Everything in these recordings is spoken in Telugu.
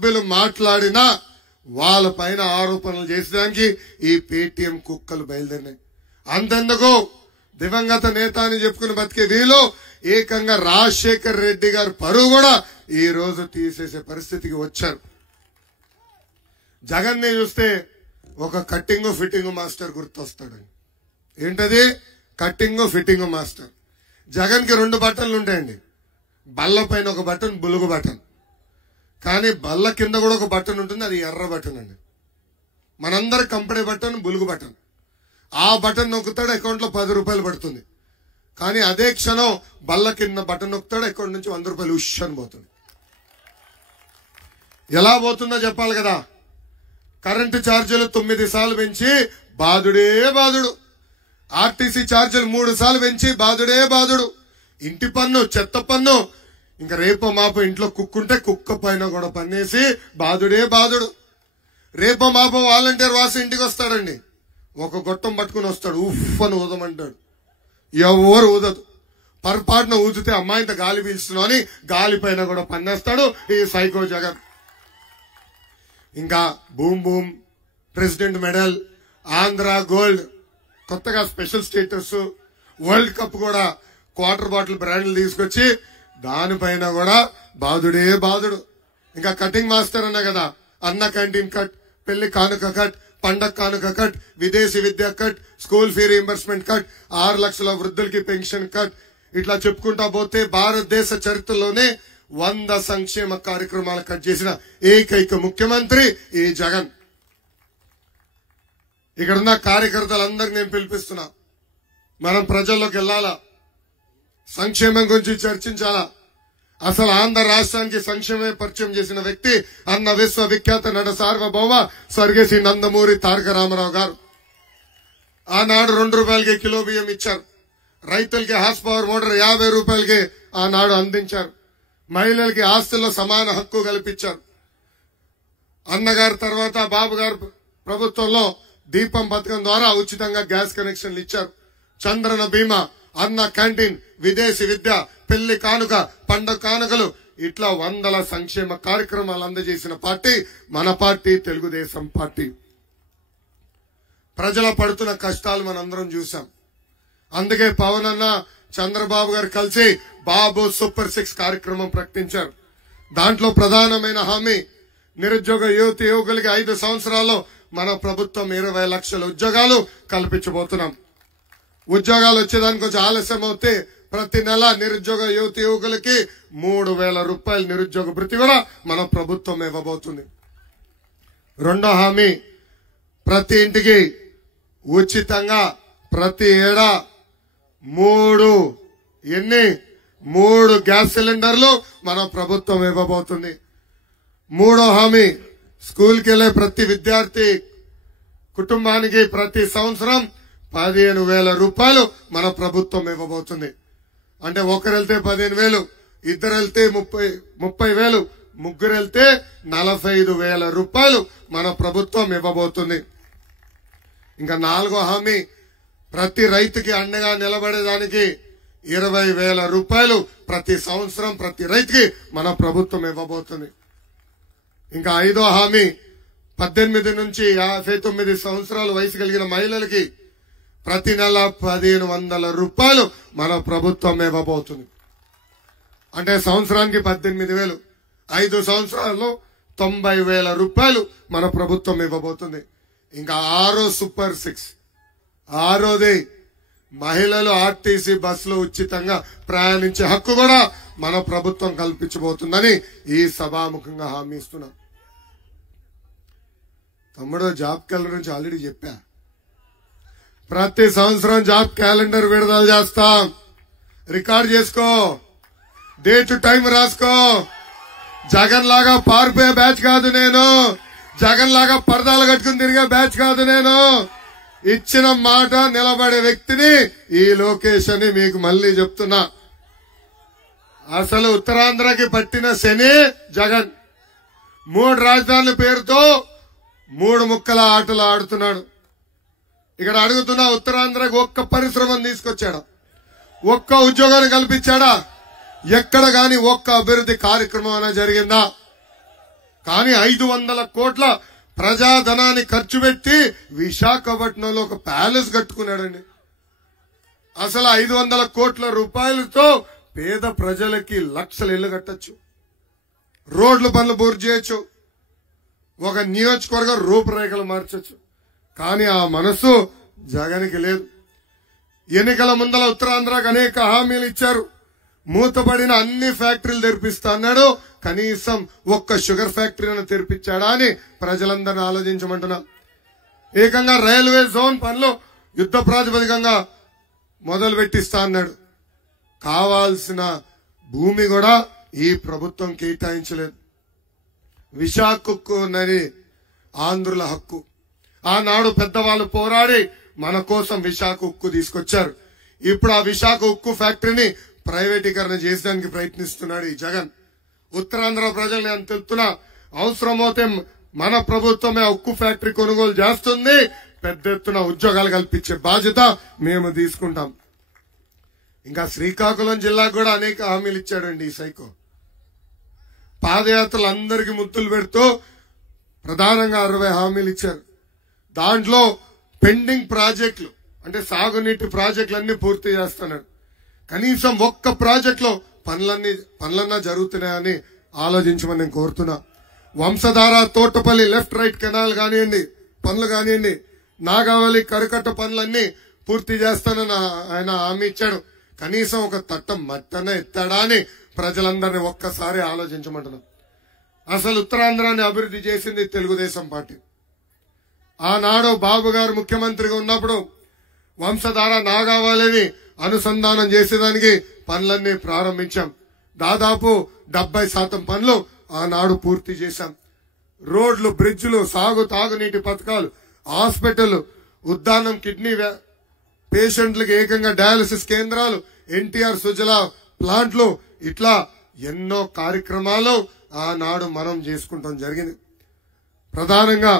సభ్యులు మాట్లాడినా వాళ్ళ పైన ఆరోపణలు చేసడానికి ఈ పేటీఎం కుక్కలు బయలుదేరినాయి. అంతెందుకు దివంగత నేత అని చెప్పుకుని బతికే వీళ్ళు ఏకంగా రాజశేఖర్ రెడ్డి గారి పరువు కూడా ఈ రోజు తీసేసే పరిస్థితికి వచ్చారు. జగన్ ని చూస్తే ఒక కట్టింగ్ ఫిట్టింగ్ మాస్టర్ గుర్తొస్తాడు. ఏంటది? Cutting fitting master. జగన్ కి 2 బటన్లు ఉంటాయండి. బల్ల పైన ఒక బటన్ బులుగు బటన్, కానీ బల్ల కింద కూడా ఒక బటన్ ఉంటుంది, అది ఎర్ర బటన్ అండి. మనందరి కంపెనీ బటన్ బులుగు బటన్. ఆ బటన్ నొక్కుతాడు, అకౌంట్ లో 10 రూపాయలు పడుతుంది. కానీ అదే క్షణం బల్ల కింద బటన్ నొక్కుతాడు, అకౌంట్ నుంచి 100 రూపాయలు ఉష్ అని పోతుంది. ఎలా పోతుందో చెప్పాలి కదా. కరెంటు ఛార్జీలు 9 సార్లు పెంచి బాధుడే బాధుడు. ఆర్టీసీ ఛార్జీలు 3 సార్లు పెంచి బాధుడే బాధుడు. ఇంటి పన్ను, చెత్త పన్ను, ఇంకా రేపో మాపో ఇంట్లో కుక్కుంటే కుక్క పైన కూడా పన్నేసి బాధుడే బాధుడు. రేపో మాపో వాలంటీర్ వాసి ఇంటికి వస్తాడండి, ఒక గొట్టం పట్టుకుని వస్తాడు, ఉఫ్ అని ఊదమంటాడు. ఎవరు ఊదదు. పొరపాటున ఊదితే అమ్మాయింత గాలి పీల్చుతున్నావు అని గాలి పైన కూడా పన్నేస్తాడు ఈ సైకో జగన్. ఇంకా boom boom, president medal, Andhra gold, కొత్తగా స్పెషల్ స్టేటస్, వరల్డ్ కప్ కూడా క్వార్టర్ బాటిల్ బ్రాండ్లు తీసుకొచ్చి దానిపైన కూడా బాధుడే బాధుడు. ఇంకా కటింగ్ మాస్టర్ అన్నా కదా, అన్న క్యాంటీన్ కట్, పెళ్లి కానుక కట్, పండగ కానుక కట్, విదేశీ విద్య cut, school fee reimbursement cut, 6 లక్షల వృద్ధులకి పెన్షన్ కట్, ఇట్లా చెప్పుకుంటా పోతే భారతదేశ చరిత్రలోనే 100 సంక్షేమ కార్యక్రమాలు కట్ చేసిన ఏకైక ముఖ్యమంత్రి ఈ జగన్. ఇక్కడున్న కార్యకర్తలందరికీ నేను పిలిపిస్తున్నా, మనం ప్రజల్లోకి వెళ్లాలా, సంక్షేమం గురించి చర్చించాలా. అసలు ఆంధ్ర రాష్ట్రానికి సంక్షేమం పరిచయం చేసిన వ్యక్తి అన్న విశ్వవిఖ్యాత నట సార్వభౌమ స్వర్గీయ నందమూరి తారక రామారావు గారు. ఆనాడు 2 రూపాయలకి కిలో బియ్యం ఇచ్చారు. రైతులకి హార్స్ పవర్ మోటార్ 50 రూపాయలకి ఆనాడు అందించారు. మహిళలకి ఆస్తుల్లో సమాన హక్కు కల్పించారు. అన్నగారి తర్వాత బాబు గారు ప్రభుత్వంలో దీపం పథకం ద్వారా ఉచితంగా గ్యాస్ కనెక్షన్లు ఇచ్చారు. చంద్రన బీమా, అన్న క్యాంటీన్, విదేశీ విద్య, పెళ్లి కానుక, పండుగ కానుకలు, ఇట్లా 100 సంక్షేమ కార్యక్రమాలు అందజేసిన పార్టీ మన పార్టీ తెలుగుదేశం పార్టీ. ప్రజల పడుతున్న కష్టాలు మనందరం చూసాం. అందుకే పవన్ అన్న, చంద్రబాబు గారు కలిసి బాబు సూపర్ 6 కార్యక్రమం ప్రకటించారు. దాంట్లో ప్రధానమైన హామీ నిరుద్యోగ యువకులకి 5 సంవత్సరాల్లో మన ప్రభుత్వం 20 లక్షల ఉద్యోగాలు కల్పించబోతున్నాం. ఉద్యోగాలు వచ్చేదానికి కొంచెం ఆలస్యం అవుతే ప్రతి నెల నిరుద్యోగ యువకులకి 3,000 రూపాయల నిరుద్యోగ భృతి కూడా మన ప్రభుత్వం ఇవ్వబోతుంది. రెండో హామీ, ప్రతి ఇంటికి ఉచితంగా ప్రతి ఏడా 3 గ్యాస్ సిలిండర్లు మన ప్రభుత్వం ఇవ్వబోతుంది. మూడో హామీ, స్కూల్కి వెళ్లే ప్రతి విద్యార్థి కుటుంబానికి ప్రతి సంవత్సరం 15,000 రూపాయలు మన ప్రభుత్వం ఇవ్వబోతుంది. అంటే ఒకరు వెళ్తే 15,000, ఇద్దరు వెళ్తే 30,000, ముగ్గురు వెళ్తే 45,000 రూపాయలు మన ప్రభుత్వం ఇవ్వబోతుంది. ఇంకా నాలుగో హామీ, ప్రతి రైతుకి అండగా నిలబడేదానికి 20,000 రూపాయలు ప్రతి సంవత్సరం ప్రతి రైతుకి మన ప్రభుత్వం ఇవ్వబోతుంది. ఇంకా ఐదో హామీ, 18 నుంచి 59 సంవత్సరాల వయసు కలిగిన మహిళలకి ప్రతి నెల 1,500 రూపాయలు మన ప్రభుత్వం ఇవ్వబోతుంది. అంటే సంవత్సరానికి 18,000, 5 సంవత్సరాల్లో 90,000 రూపాయలు మన ప్రభుత్వం ఇవ్వబోతుంది. ఇంకా ఆరో సూపర్ 6, ఆరోది మహిళలు ఆర్టీసీ బస్సులో ఉచితంగా ప్రయాణించే హక్కు కూడా మన ప్రభుత్వం కల్పించబోతుందని ఈ సభాముఖంగా హామీ ఇస్తున్నాం. తమ్ముడు, జాబ్ క్యాలెండర్ నుంచి ఆల్రెడీ చెప్పా. ప్రతి సంవత్సరం జాబ్ క్యాలెండర్ విడుదల చేస్తాం. రికార్డ్ చేసుకో, డేట్ టైం రాసుకో. జగన్ లాగా పారిపోయే బ్యాచ్ కాదు నేను. జగన్ లాగా పరదాలు కట్టుకుని తిరిగే బ్యాచ్ కాదు నేను. ఇచ్చిన మాట నిలబడే వ్యక్తిని ఈ లోకేష్ అని మీకు మళ్లీ చెప్తున్నా. అసలు ఉత్తరాంధ్రకి పట్టిన శని జగన్. 3 రాజధానుల పేరుతో 3 ముక్కల ఆటలు ఆడుతున్నాడు. ఇక్కడ అడుగుతున్నా, ఉత్తరాంధ్రకి ఒక్క పరిశ్రమను తీసుకొచ్చాడా? ఒక్క ఉద్యోగాన్ని కల్పించాడా? ఎక్కడ గాని ఒక్క అభివృద్ధి కార్యక్రమం అయినా జరిగిందా? కానీ 500 కోట్ల ప్రజాధనాన్ని ఖర్చు పెట్టి విశాఖపట్నంలో ఒక ప్యాలెస్ కట్టుకున్నాడండి. అసలు 500 కోట్ల రూపాయలతో పేద ప్రజలకి లక్షల ఇళ్లు కట్టచ్చు, రోడ్ల పనులు పూర్తి చేయొచ్చు, ఒక నియోజకవర్గం రూపురేఖలు మార్చొచ్చు. కానీ ఆ మనసు జగన్కి లేదు. ఎన్నికల ముందల ఉత్తరాంధ్రకు అనేక హామీలు ఇచ్చారు. మూతపడిన అన్ని ఫ్యాక్టరీలు తెరిపిస్తా అన్నాడు. కనీసం ఒక్క షుగర్ ఫ్యాక్టరీని తెరిపించాడా అని ప్రజలందరినీ ఆలోచించమంటున్నా. ఏకంగా రైల్వే జోన్ పనులు యుద్ధ ప్రాతిపదికంగా మొదలు పెట్టిస్తా అన్నాడు. కావాల్సిన భూమి కూడా ఈ ప్రభుత్వం కేటాయించలేదు. విశాఖ ఉక్కు ఉన్నది ఆంధ్రుల హక్కు. ఆనాడు పెద్దవాళ్ళు పోరాడి మన కోసం విశాఖ ఉక్కు తీసుకొచ్చారు. ఇప్పుడు ఆ విశాఖ ఉక్కు ఫ్యాక్టరీని ప్రైవేటీకరణ చేసడానికి ప్రయత్నిస్తున్నాడు ఈ జగన్. ఉత్తరాంధ్ర ప్రజలు నేను తెలుపుతున్నా, అవసరమైతే మన ప్రభుత్వమే ఉక్కు ఫ్యాక్టరీ కొనుగోలు చేస్తుంది. పెద్ద ఎత్తున ఉద్యోగాలు కల్పించే బాధ్యత మేము తీసుకుంటాం. ఇంకా శ్రీకాకుళం జిల్లాకు కూడా అనేక హామీలు ఇచ్చాడండి ఈ సైకో. పాదయాత్రలు అందరికీ ముద్దులు పెడుతూ ప్రధానంగా 60 హామీలు ఇచ్చారు. దాంట్లో పెండింగ్ ప్రాజెక్టులు అంటే సాగునీటి ప్రాజెక్టులన్నీ పూర్తి చేస్తున్నాడు. కనీసం ఒక్క ప్రాజెక్ట్ లో పనులన్నా జరుగుతున్నాయని ఆలోచించమని నేను కోరుతున్నా. Vamsadhara Thotapalli left right canal కానివ్వండి, పనులు కానివ్వండి, నాగావళి కరకట్ట పనులన్నీ పూర్తి చేస్తానని ఆయన హామీ ఇచ్చాడు. కనీసం ఒక తట్టం మట్టన ఎత్తాడా అని ప్రజలందరినీ ఒక్కసారి ఆలోచించమంటున్నాం. అసలు ఉత్తరాంధ్రాన్ని అభివృద్ధి చేసింది తెలుగుదేశం పార్టీ. ఆనాడు బాబు గారు ముఖ్యమంత్రిగా ఉన్నప్పుడు వంశధార నాగావళిని అనుసంధానం చేసేదానికి పనులన్నీ ప్రారంభించాం. దాదాపు 70% పనులు ఆనాడు పూర్తి చేశాం. రోడ్లు, బ్రిడ్జ్లు, తాగునీటి పథకాలు, హాస్పిటల్, ఉద్దానం కిడ్నీ పేషెంట్లకు ఏకంగా డయాలసిస్ కేంద్రాలు, ఎన్టీఆర్ సుజల ప్లాంట్లు, ఇట్లా ఎన్నో కార్యక్రమాలు ఆనాడు మనం చేసుకుంటాం జరిగింది. ప్రధానంగా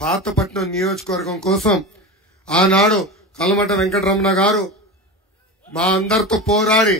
పాతపట్నం నియోజకవర్గం కోసం ఆనాడు కల్మట వెంకటరమణ గారు మా అందరితో పోరాడి